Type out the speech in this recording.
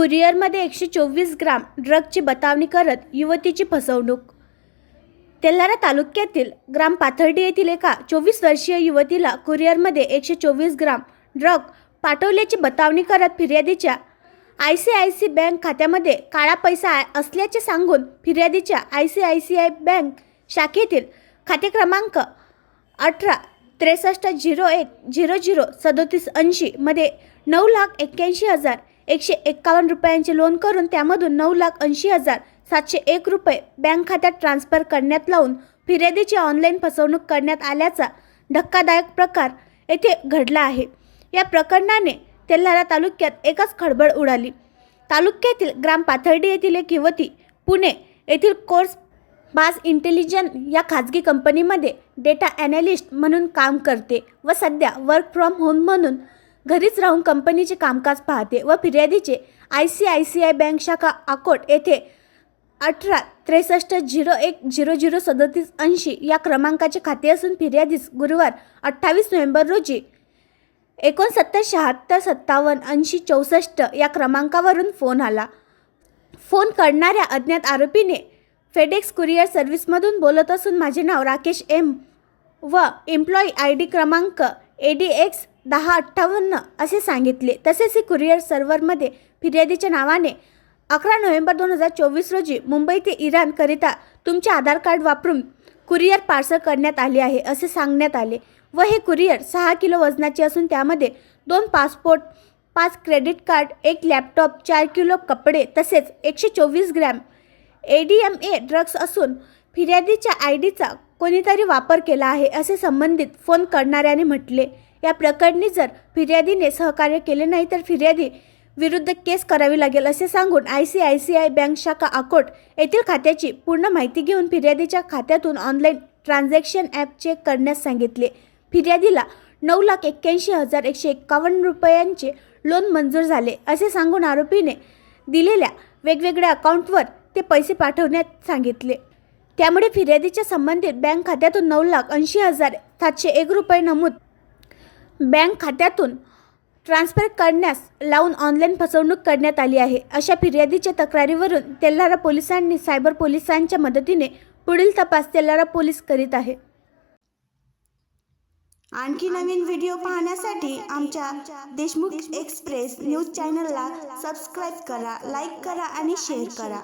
कुरिअरमध्ये 124 ग्राम ड्रगची बतावणी करत युवतीची फसवणूक. तेल्हारा तालुक्यातील ग्राम पाथर्डी येथील एका 24 वर्षीय युवतीला कुरिअरमध्ये 124 ग्राम ड्रग पाठवल्याची बतावणी करत फिर्यादीच्या ICICI बँक खात्यामध्ये काळा पैसा असल्याचे सांगून फिर्यादीच्या ICICI बँक शाखेतील खाते क्रमांक 18,63,01,00,3780 मध्ये 9,81,151 रुपयांचे लोन करून त्यामधून 9,80,701 रुपये बँक खात्यात ट्रान्स्फर करण्यात लावून फिर्यादीची ऑनलाईन फसवणूक करण्यात आल्याचा धक्कादायक प्रकार येथे घडला आहे. या प्रकरणाने तेल्हारा तालुक्यात एकच खळबळ उडाली. तालुक्यातील ग्राम पाथर्डी येथील एक युवती पुणे येथील कोर्स बाज इंटेलिजन्स या खाजगी कंपनीमध्ये डेटा ॲनालिस्ट म्हणून काम करते व सध्या वर्क फ्रॉम होम म्हणून घरीच राहून कंपनीचे कामकाज पाहते व फिर्यादीचे ICICI बँक शाखा अकोट येथे 18,63,01,00,3780 या क्रमांकाचे खाते असून फिर्यादीस गुरुवार 28 नोव्हेंबर रोजी 69,76,57,80,64 या क्रमांकावरून फोन आला. फोन करणाऱ्या अज्ञात आरोपीने फेडेक्स कुरिअर सर्व्हिसमधून बोलत असून माझे नाव राकेश M व एम्प्लॉई ID क्रमांक ADX 1058 असे सांगितले. तसेच हे कुरिअर सर्व्हरमध्ये फिर्यादीच्या नावाने 11 नोव्हेंबर 2024 रोजी मुंबई ते इराणकरिता तुमचे आधार कार्ड वापरून कुरिअर पार्सल करण्यात आले आहे असे सांगण्यात आले व हे कुरिअर 6 किलो वजनाचे असून त्यामध्ये 2 passport, 5 credit card, 1 laptop, 4 kilo कपडे तसेच 124 ग्रॅम ADMA ड्रग्ज असून फिर्यादीच्या IDचा कोणीतरी वापर केला आहे असे संबंधित फोन करणाऱ्याने म्हटले. या प्रकरणी जर फिर्यादीने सहकार्य केले नाही तर फिर्यादी विरुद्ध केस करावी लागेल असे सांगून ICICI बँक शाखा अकोट येथील खात्याची पूर्ण माहिती घेऊन फिर्यादीच्या खात्यातून ऑनलाईन ट्रान्झॅक्शन ॲप चेक करण्यास सांगितले. फिर्यादीला 9,81,151 रुपयांचे लोन मंजूर झाले असे सांगून आरोपीने दिलेल्या वेगवेगळ्या अकाउंटवर ते पैसे पाठवण्यास सांगितले. त्यामुळे फिर्यादीच्या संबंधित बँक खात्यातून 9,80,701 रुपये नमूद बँक खात्यातून ट्रान्स्फर करण्यास लावून ऑनलाईन फसवणूक करण्यात आली आहे. अशा फिर्यादीच्या तक्रारीवरून तेल्हारा पोलिसांनी सायबर पोलिसांच्या मदतीने पुढील तपास तेल्हारा पोलीस करीत आहे. आणखी नवीन व्हिडिओ पाहण्यासाठी आमच्या देशमुख एक्सप्रेस न्यूज चॅनलला सबस्क्राईब करा, लाईक करा आणि शेअर करा.